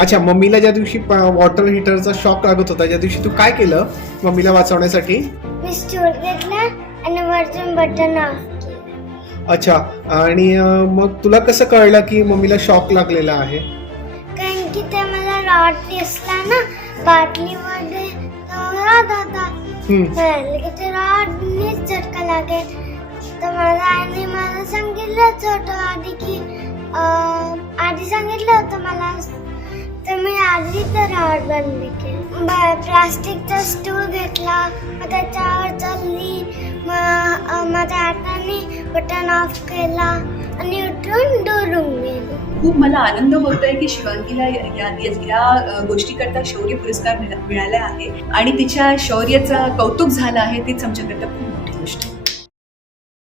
अच्छा मम्मीला ज्या दिवशी वॉटर हिटरचा शॉक लागत होता ज्या दिवशी तू काय केलं मम्मीला वाचवण्यासाठी? मी स्टोर घेतला आणि वरतून बटन अच्छा आणि मग तुला कसं कळलं की मम्मीला शॉक लागलेला आहे? कारण की ते मला रॉड दिसला ना बाटलीमध्ये रॉड होता. की ते रॉडनीच झटका लागेल. तर मला आणि मला सांगितलंच होतं आधी की आधी सांगितलं होतं मला तर तर रॉड बनली केली. प्लास्टिकचा स्टूल घेतला मग त्याच्यावर चालली. मग माझ्या हाताने बटन ऑफ केला आणि उठून डोलून गेली. खूप मला आनंद होतोय की शिवांगीला या या- गोष्टीकरता शौर्य पुरस्कार मिळाला आहे. आणि तिच्या शौर्याचं कौतुक झालं आहे तीच आमच्याकरता खूप मोठी गोष्ट